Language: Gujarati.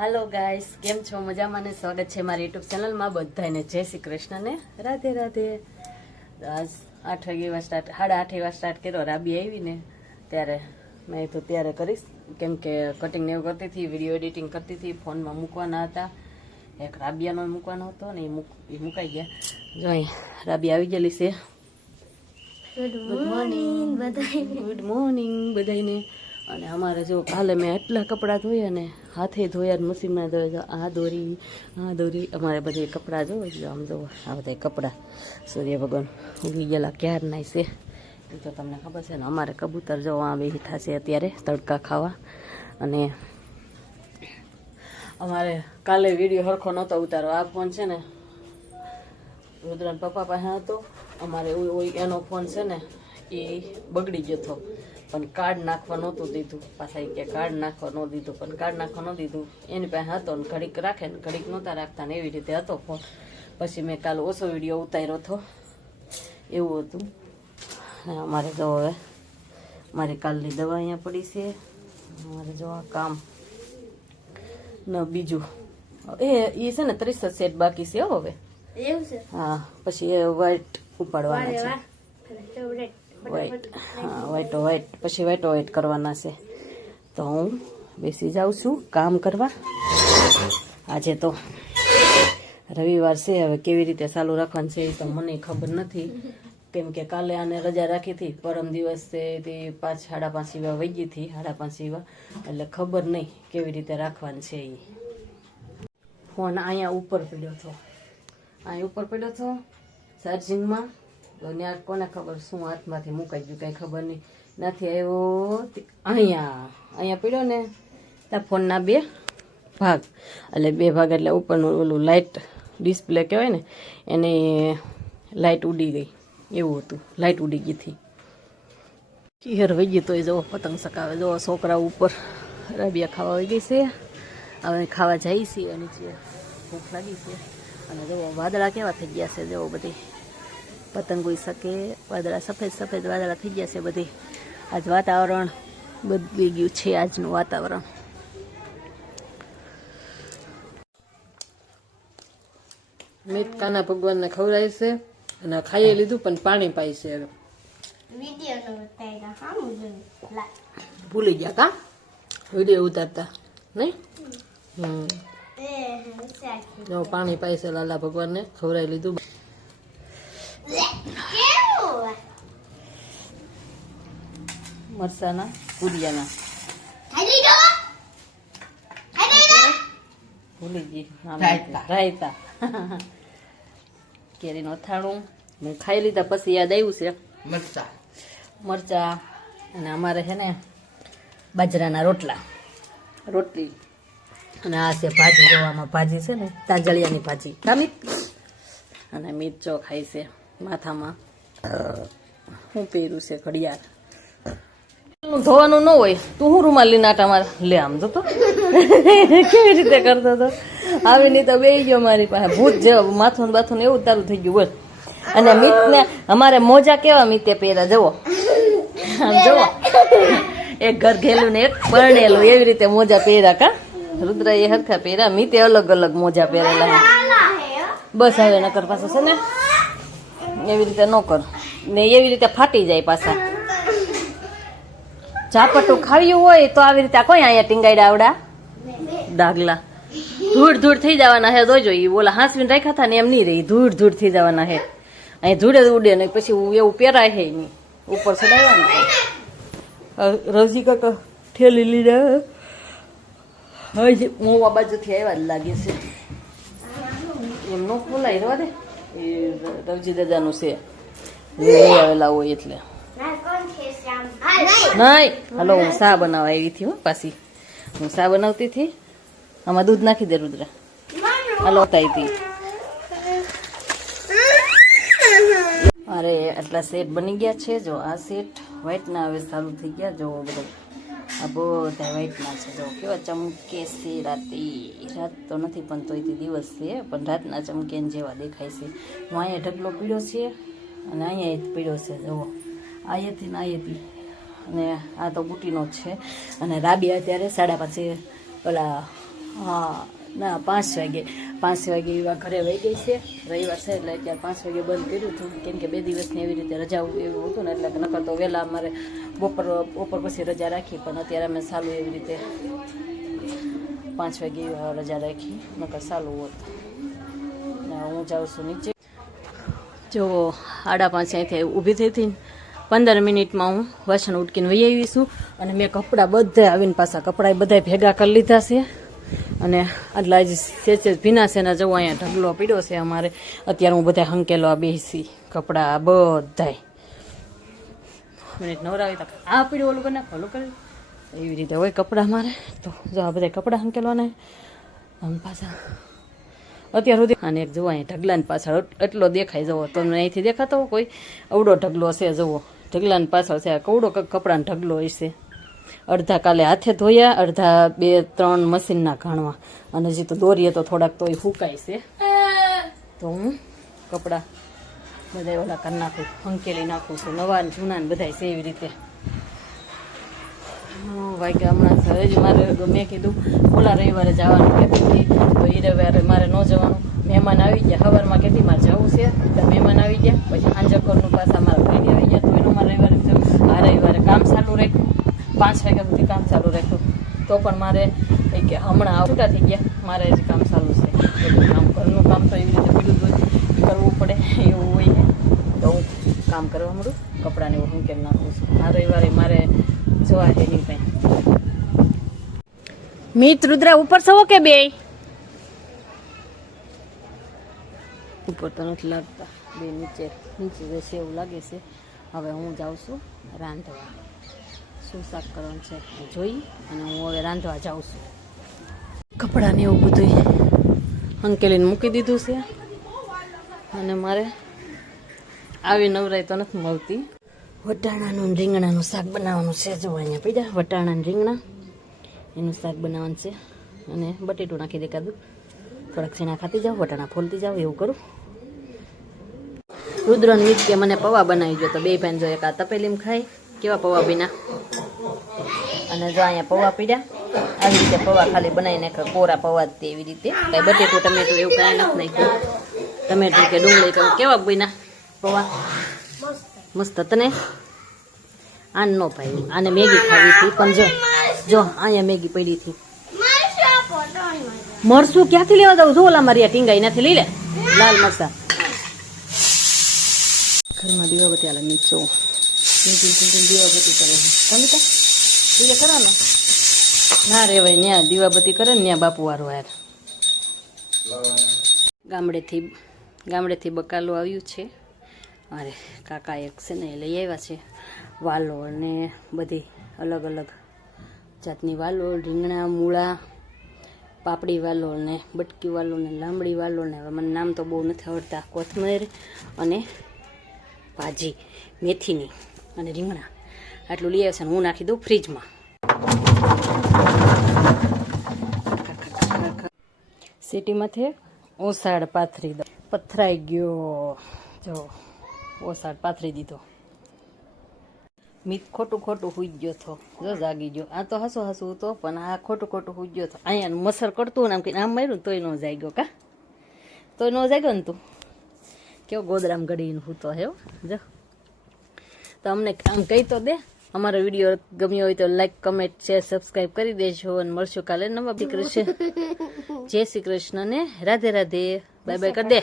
हेलो गाइस केम छो मजामां ने स्वागत है मारी यूट्यूब चैनल में बधाने जय श्री कृष्ण ने राधे राधे। आज 8 वागे स्टार्ट 8:30 स्टार्ट करो। राबी आई ने त्यारे मैं तो त्यारे करीश केम के कटिंग ने करती थी, वीडियो एडिटिंग करती थी, फोन में मूकवाना हता। एक राबियानो मूकवानो हतो ने मुकाई गया। जो अहीं राबी आई गेली छे। गुड मॉर्निंग बधाईने। અને અમારે જો કાલે મેં એટલા કપડાં ધોયા ને હાથે ધોયા મશીનમાં ધોયા। આ દોરી અમારે બધી કપડાં જોવો એટલે આમ જોવો આ બધા કપડાં સૂર્ય ભગવાન ઉગી ગયેલા ક્યારના છે એ તો તમને ખબર છે ને। અમારે કબૂતર જો આ બેઠા છે અત્યારે તડકા ખાવા। અને અમારે કાલે વિડીયો હરખો નહોતો ઉતારો। આ ફોન છે ને રુદ્રન પપ્પા પાસે હતો। અમારે એનો ફોન છે ને એ બગડી ગયો હતો પણ કાર્ડ નાખવા નહોતું દીધું। પાછા કે કાર્ડ નાખવા ન દીધું પણ કાર્ડ નાખવા ન દીધું એની પાસે હતો ને ઘડીક રાખે ને ઘડીક નહોતા રાખતા ને એવી રીતે હતો ફોન। પછી મેં કાલે ઓછો વિડીયો ઉતાર્યો હતો એવું હતું। અમારે જો હવે મારી કાલની દવા અહીંયા પડી છે। અમારે જો આ કામ ને બીજું એ છે ને 30 સેટ બાકી છે હવે એવું છે। હા પછી એ વ્હાઈટ ઉપાડવાના છે વ્હાઈટ। હા વ્હાઈટ પછી વ્હાઈટ કરવાના છે। તો હું બેસી જાઉં છું કામ કરવા। આજે તો રવિવાર છે હવે કેવી રીતે ચાલુ રાખવાનું છે એ તો મને ખબર નથી કેમ કે કાલે આને રજા રાખી હતી। પરમ દિવસે તે 5:30 જેવા વહી ગઈ હતી 5:30 જેવા એટલે ખબર નહીં કેવી રીતે રાખવાનું છે એ। ફોન અહીંયા ઉપર પડ્યો હતો ચાર્જિંગમાં। ત્યાં કોને ખબર શું હાથમાંથી મુકાઈ ગયું કઈ ખબર નહીં નથી આવ્યો। અહીંયા પડ્યો ને ત્યાં ફોનના 2 ભાગ એટલે 2 ભાગ એટલે ઉપરનું ઓલું લાઇટ ડિસ્પ્લે કહેવાય ને એને લાઇટ ઉડી ગઈ એવું હતું। લાઇટ ઉડી ગઈ હતી કિહર વહી ગઈ તો એ જવો પતંગ સકાવે। જવો છોકરા ઉપર રાબિયા ખાવા વહી ગઈ છે હવે ખાવા જાય છે નીચે ભૂખ લાગી છે। અને જવો વાદળા કેવા થઈ ગયા છે જવો બધી પતંગ હોઈ શકે વાદળા સફેદ વાદળા થઈ ગયા છે બધી। આજ વાતાવરણ બદલી ગયું છે આજનું વાતાવરણ। મીત કાના ભગવાનને ખવડાય છે અને ખાઈ લીધું પણ પાણી પાઈ છે હવે ભૂલી ગયા કા વિડીયો ઉતારતા નહીં। પાણી પાઈ છે લાલા ભગવાનને ખવડાવી લીધું। મરસાના પુરિયાના ભૂલી ગઈ રાયતા કેરીનું અથાણું મેં ખાઈ લીધા પછી યાદ આવ્યું છે મરચા અને અમારે છે ને બાજરાના રોટલી અને આ છે ભાજી જોવામાં ભાજી છે ને તાંજળિયાની ભાજી કામિત અને મિર્ચો ખાઈ છે માથામાં શું પહેર્યું છે ઘડિયાળ ધોવાનું ન હોય તું શું રૂમાલ લઈને આટા મારે લે આમ તો કેવી રીતે કરતો હતો આવી નહીં તો બે ગયો મારી પાસે ભૂત જેવા માથું બાથું એવું તારું થઈ ગયું બોલ। અને મીતને અમારે મોજા કેવા મીતે પહેર્યા જવો આમ જવો એક ઘર ઘેલું ને એક પરણેલું એવી રીતે મોજા પહેર્યા કા રુદ્ર એ હરખા પહેર્યા મીતે અલગ અલગ મોજા પહેરેલા બસ હવે નકર પાછો છે ને એવી રીતે ન કર ને એવી રીતે ફાટી જાય પાછા। ઝાપટું ખાવ્યું હોય તો આવી રીતે કોઈ અહીંયા ટીંગાડ્યા આવડા ડાગલા ધૂળ થઈ જવાના હે જોજો એ બોલા હાંસવીને રાખ્યા હતા ને એમ નહીં રહી ધૂળ થઈ જવાના હે અહીં ધૂળે ઉડે ને પછી એવું પહેરાય હે નહીં ઉપર ચડાવવાનું। રવજી કાકા ઠેલી લીધા હવે હું આ બાજુથી આવ્યા જ લાગે છે એમ નો ખોલાય રવા દે એ રવજી દાદાનું છે લઈ આવેલા હોય એટલે નહીં। હાલો હું શા બનાવવા આવી હતી પાછી હું શા બનાવતી હતી આમાં દૂધ નાખી દે રુદ્ર હાલો હતી અરે આટલા સેટ બની ગયા છે જો આ સેટ વ્હાઈટના હવે ચાલુ થઈ ગયા જો બધું આ બધા વ્હાઈટના છે જો કેવા ચમકે છે રાત તો નથી પણ તોયથી દિવસ છે પણ રાતના ચમકેન જેવા દેખાય છે। હું અહીંયા ઢગલો પીળો છે અને અહીંયા પીળો છે જુઓ આયેથી ને આયેથી અને આ તો બુટીનો જ છે। અને રાબી અત્યારે 5:30 ઓલા હા ના 5 વાગે 5 વાગે એવા ઘરે વહી ગઈ છે. રવિવાર છે એટલે અત્યારે 5 વાગે બંધ કર્યું હતું, કેમ કે 2 દિવસની એવી રીતે રજા એવું હતું ને, એટલે નકર તો વહેલા અમારે બપોર પછી રજા રાખી, પણ અત્યારે અમે સાલું એવી રીતે 5 વાગે રજા રાખી, નકર સાલું હોત. ને હું જાઉં છું નીચે. જો 5:30 અહીંથી ઊભી થઈ હતી, 15 મિનિટમાં હું વાસણ ઉટકીને વહી આવી છું. અને મેં કપડાં બધા આવીને પાછા કપડાં બધા ભેગા કરી લીધા છે. અને આટલા જ સેચેજ ભીના છે ને, જવું અહીંયા ઢગલો પીડ્યો છે અમારે. અત્યારે હું બધા હંકેલવા બેસી કપડાં બધાય મિનિટ નવરાવી તક આ પીડ્યું ઓલું કરી નાખો, ઓલું કરી એવી રીતે હોય કપડાં મારે. તો જો આ બધા કપડાં હંકેલવાના આમ પાછા અત્યાર સુધી. અને એક જુઓ અહીંયા ઢગલાની પાછળ એટલો દેખાય, જવો તમને અહીંથી દેખાતો કોઈ અવડો ઢગલો છે, જુઓ ઢગલાની પાછળ છે. આ કવડો કપડાનો ઢગલો હોય છે. અડધા કાલે હાથે ધોયા, અડધા 2-3 મશીનના ઘાણવા, અને હજી તો દોરીએ તો થોડાક તો ફૂંકાય છે. તો હું કપડાં બધા ઓલા કરી નાખું, હંકેલી નાખું છું. નવા ને જૂના ને બધા છે એવી રીતે. વાગ્યા હમણાં જ મારે મેં કીધું ઓલા રવિવારે જવાનું કહેતી, તો એ રવિવારે મારે ન જવાનું. મહેમાન આવી ગયા, સવારમાં કહેતી મારે જવું છે, એટલે મહેમાન આવી ગયા. પછી આંજકરનું પાછા મારા ભાઈ આવી ગયા, તો એનું મારે રવિવારે જવું. આ રવિવારે કામ ચાલુ રાખ્યું, 5 વાગ્યા સુધી કામ ચાલુ રાખ્યું. તો પણ મારે કે હમણાં છૂટા થઈ ગયા, મારે હજી કામ ચાલુ છે. બધું કામ ઘરનું કામ તો એવી રીતે પીડું હોય એ કરવું પડે એવું હોય છે. તો હું કામ કરવા મળું, કપડાને એવું હું કેમ નાખું છું. આ રવિવારે મારે જોવા છે નહીં કંઈ. મિત રુદ્રા ઉપર છો કે બે ઉપર તો નથી લાગતા, બે નીચે જશે એવું લાગે છે. હવે હું જાઉં છું રાંધવા, શું શાક કરવાનું છે જોઈ, અને હું હવે રાંધવા જાઉં છું. કપડાને એવું બધું હંકેલીને મૂકી દીધું છે. અને મારે આવી નવરાઈ તો નથી મળતી. વટાણાનું રીંગણાનું શાક બનાવવાનું છે. જો અહીંયા પીડા વટાણા રીંગણા એનું શાક બનાવવાનું છે. અને બટેટું નાખી દેખાતું, થોડાક છીણા ખાતી જાઓ, વટાણા ફોલતી જાઓ, એવું કરું. રુદ્રન મીત કે મને પૌવા બનાવી ગયો, તો બે ભાઈ જો એક આ તપેલીમાં ખાય કેવા પૌવા બીના. અને જો અહીંયા પૌવા પીડ્યા, આવી રીતે પૌવા ખાલી બનાવી નાખે, કોરા પૌવા જ એવી રીતે. કાંઈ બટેટું ટમેટું એવું કાંઈ નથી નાખ્યું. ટમેટું કે ડુંગળી કે કેવા બીના પૌવા મસ્ત. તને આને ન ભાઈ, આને મેગી ખાવી હતી, પણ જો અહીંયા મેગી પડી હતી. મરસું ક્યાંથી લેવા દઉં? જો ઓલા મારી ટીંગાઈ નથી, લઈ લે લાલ મરસા. ઘરમાં દીવાબત્તી આલે નીચો દીવાબત્તી કરે કમિતા તું કરવાનો ના રે ભાઈ, ત્યાં દીવાબત્તી કરે ને ત્યાં બાપુ વાળો યાર. ગામડેથી બકાલું આવ્યું છે. અરે કાકા એક છે ને એ લઈ આવ્યા છે વાલો, અને બધી અલગ અલગ જાતની વાલો, રીંગણા, મૂળા, પાપડી વાલો ને બટકી વાલો ને લાંબડી વાલો ને, હવે મને નામ તો બહુ નથી આવડતા. કોથમીર અને ભાજી મેથીની અને રીંગણા આટલું લઈ આવશે ને હું નાખી દઉં ફ્રીજમાં. સિટીમાંથી ઓસાડ પાથરી દો, પથરાઈ ગયો. જો ઓસાડ પાથરી દીધો. મીત ખોટું હુઈ ગયો હતો, જો જાગી ગયો. આ તો હસું તો, પણ આ ખોટું હુઈ ગયો હતો. અહીંયા મસર કરતું ને આમ કઈ આમ માર્યું તોય ન જાગ્યો. કા તોય ન જાગ્યો ને તું કેવો ગોદરામ ગળીને હૂતો હે. જો તો અમને આમ કહી તો દે. અમારો વિડીયો ગમ્યો હોય તો લાઈક, કમેન્ટ, શેર, સબસ્ક્રાઈબ કરી દેજો. અને મળશું કાલે નવા દીકરી છે. જય શ્રી કૃષ્ણ ને રાધે રાધે. બાય બાય કરી દે.